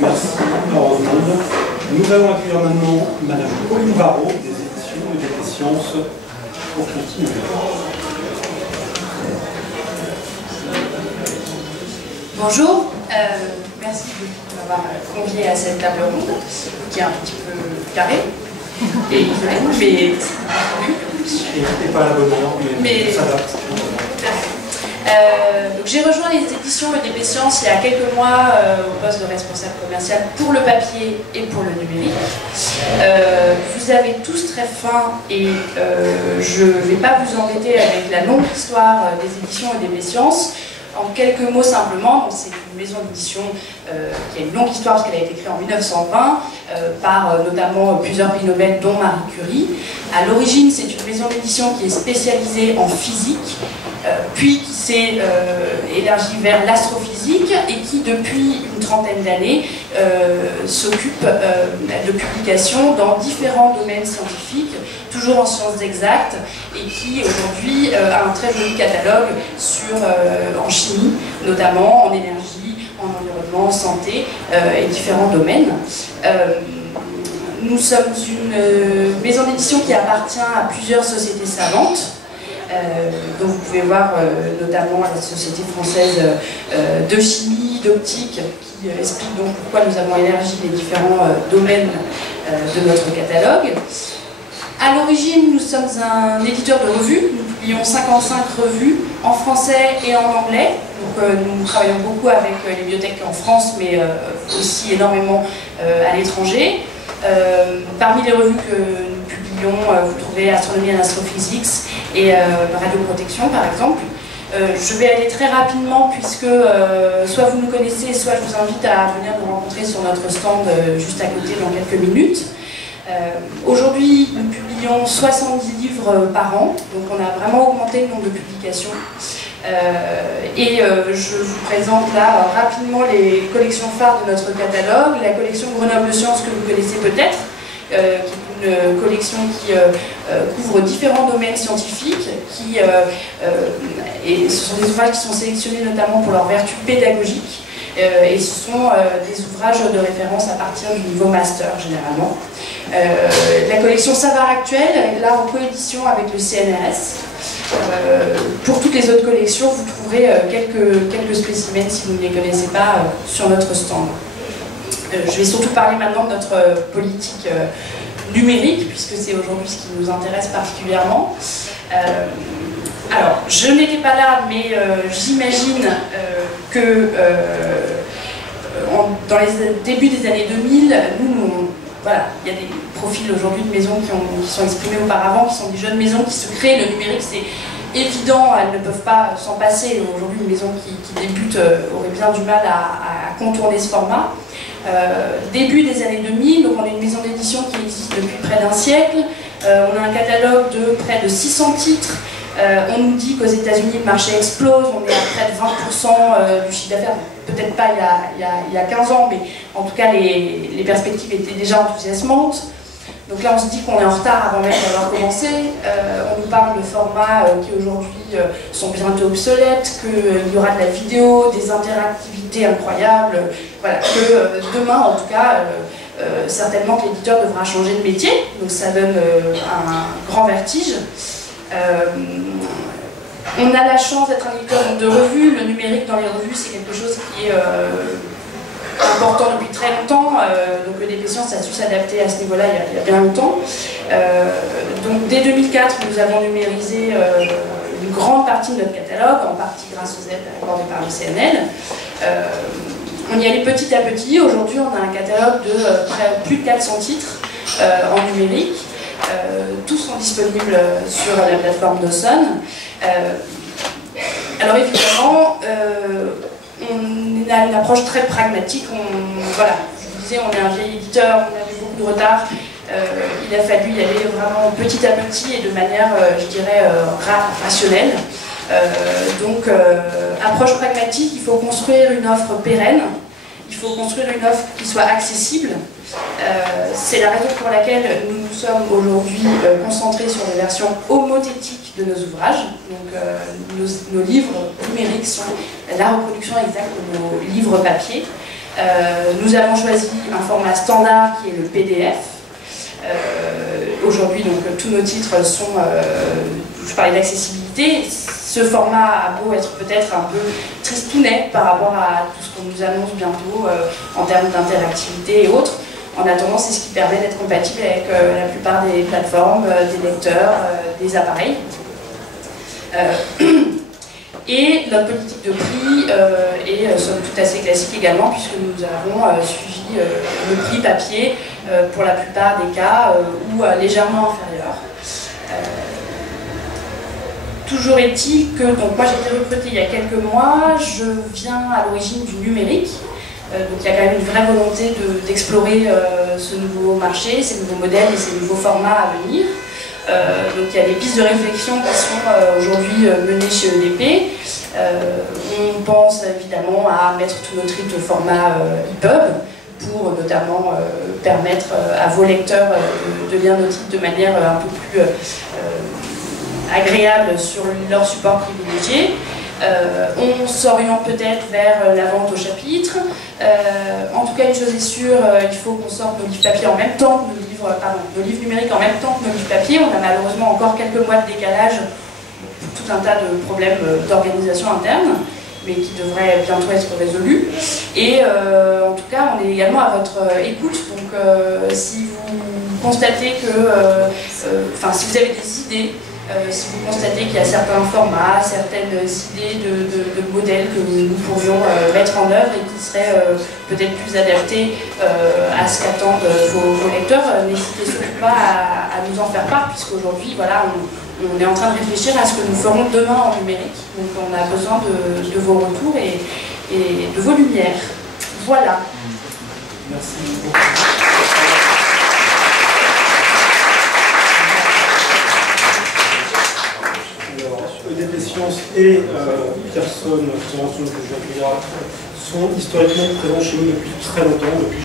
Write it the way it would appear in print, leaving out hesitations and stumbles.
Merci Rosemonde. Nous allons accueillir maintenant Madame Pauline Varro des éditions et des sciences pour continuer. Bonjour, merci de m'avoir convié à cette table ronde qui est un petit peu carrée et mais pas à la bonne heure, mais ça s'adapte. J'ai rejoint les éditions EDP Sciences il y a quelques mois au poste de responsable commercial pour le papier et pour le numérique. Vous avez tous très faim et je ne vais pas vous embêter avec la longue histoire des éditions EDP Sciences. En quelques mots simplement, c'est une maison d'édition qui a une longue histoire parce qu'elle a été créée en 1920 par notamment plusieurs prix Nobel dont Marie Curie. À l'origine, c'est une maison d'édition qui est spécialisée en physique, puis qui s'est élargie vers l'astrophysique et qui depuis une trentaine d'années s'occupe de publications dans différents domaines scientifiques, toujours en sciences exactes, et qui aujourd'hui a un très joli catalogue en chimie, notamment en énergie, en environnement, en santé et différents domaines. Nous sommes une maison d'édition qui appartient à plusieurs sociétés savantes. Donc vous pouvez voir notamment la Société française de chimie, d'optique, qui explique donc pourquoi nous avons élargi les différents domaines de notre catalogue. À l'origine, nous sommes un éditeur de revues. Nous publions 55 revues en français et en anglais. Donc, nous travaillons beaucoup avec les bibliothèques en France, mais aussi énormément à l'étranger. Parmi les revues que nous publions, vous trouvez Astronomy and Astrophysics et Radioprotection, par exemple. Je vais aller très rapidement puisque soit vous nous connaissez, soit je vous invite à venir nous rencontrer sur notre stand juste à côté dans quelques minutes. Aujourd'hui, nous publions 70 livres par an, donc on a vraiment augmenté le nombre de publications. Je vous présente là rapidement les collections phares de notre catalogue. La collection Grenoble Sciences que vous connaissez peut-être, qui est une collection qui couvre différents domaines scientifiques, et ce sont des ouvrages qui sont sélectionnés notamment pour leur vertu pédagogique. Et ce sont des ouvrages de référence à partir du niveau master généralement. La collection Savoir Actuel, là en coédition avec le CNRS. Pour toutes les autres collections, vous trouverez quelques spécimens si vous ne les connaissez pas sur notre stand. Je vais surtout parler maintenant de notre politique numérique, puisque c'est aujourd'hui ce qui nous intéresse particulièrement. Alors, je n'étais pas là, mais j'imagine que dans les débuts des années 2000, voilà, il y a des profils aujourd'hui de maisons qui sont exprimés auparavant, qui sont des jeunes maisons qui se créent. Le numérique, c'est évident, elles ne peuvent pas s'en passer. Aujourd'hui, une maison qui débute aurait bien du mal à contourner ce format. Début des années 2000, donc on est une maison d'édition qui existe depuis près d'un siècle. On a un catalogue de près de 600 titres. On nous dit qu'aux États-Unis, le marché explose, on est à près de 20% du chiffre d'affaires, peut-être pas il y a 15 ans, mais en tout cas les perspectives étaient déjà enthousiasmantes. Donc là on se dit qu'on est en retard avant même d'avoir commencé. On nous parle de formats qui aujourd'hui sont bientôt obsolètes, qu'il y aura de la vidéo, des interactivités incroyables, voilà, que demain en tout cas, certainement que l'éditeur devra changer de métier, donc ça donne un grand vertige. On a la chance d'être un éditeur de revues. Le numérique dans les revues, c'est quelque chose qui est important depuis très longtemps. Donc EDP Sciences a su s'adapter à ce niveau-là il y a bien longtemps. Donc dès 2004, nous avons numérisé une grande partie de notre catalogue, en partie grâce aux aides accordées par le CNL. On y allait petit à petit. Aujourd'hui, on a un catalogue de plus de 400 titres en numérique. Tous sont disponibles sur la plateforme d'Awson. Alors évidemment, on a une approche très pragmatique. Voilà, je vous disais, on est un vieil éditeur, on avait beaucoup de retard. Il a fallu y aller vraiment petit à petit et de manière, je dirais, rationnelle. Approche pragmatique, il faut construire une offre pérenne. Il faut construire une offre qui soit accessible. C'est la raison pour laquelle nous nous sommes aujourd'hui concentrés sur les versions homothétiques de nos ouvrages. Donc, nos livres numériques sont la reproduction exacte de nos livres papier. Nous avons choisi un format standard qui est le PDF. Aujourd'hui, donc, tous nos titres sont, je parlais d'accessibilité, ce format a beau être peut-être un peu tristounet par rapport à tout ce qu'on nous annonce bientôt en termes d'interactivité et autres. En attendant, c'est ce qui permet d'être compatible avec la plupart des plateformes, des lecteurs, des appareils. Et notre politique de prix est somme toute assez classique également, puisque nous avons suivi le prix papier pour la plupart des cas ou légèrement inférieur. Toujours est-il que, donc moi j'ai été recrutée il y a quelques mois, je viens à l'origine du numérique, donc il y a quand même une vraie volonté d'explorer ce nouveau marché, ces nouveaux modèles et ces nouveaux formats à venir. Donc il y a des pistes de réflexion qui sont aujourd'hui menées chez EDP. On pense évidemment à mettre tous nos titres au format EPUB pour notamment permettre à vos lecteurs de lire nos titres de manière un peu plus agréable sur leur support privilégié. On s'oriente peut-être vers la vente au chapitre. En tout cas, une chose est sûre, il faut qu'on sorte nos livres papier en même temps que nos livres numériques en même temps que nos livres papier. On a malheureusement encore quelques mois de décalage pour tout un tas de problèmes d'organisation interne, mais qui devraient bientôt être résolus. Et en tout cas, on est également à votre écoute. Donc, si vous constatez que, si vous avez des idées, si vous constatez qu'il y a certains formats, certaines idées de modèles que nous pourrions mettre en œuvre et qui seraient peut-être plus adaptés à ce qu'attendent vos lecteurs, n'hésitez surtout pas à nous en faire part, puisqu'aujourd'hui, voilà, on est en train de réfléchir à ce que nous ferons demain en numérique. Donc on a besoin de vos retours et de vos lumières. Voilà. Merci beaucoup. EDP Sciences et Pearson, que je vais accueillir, sont historiquement présents chez nous depuis très longtemps, depuis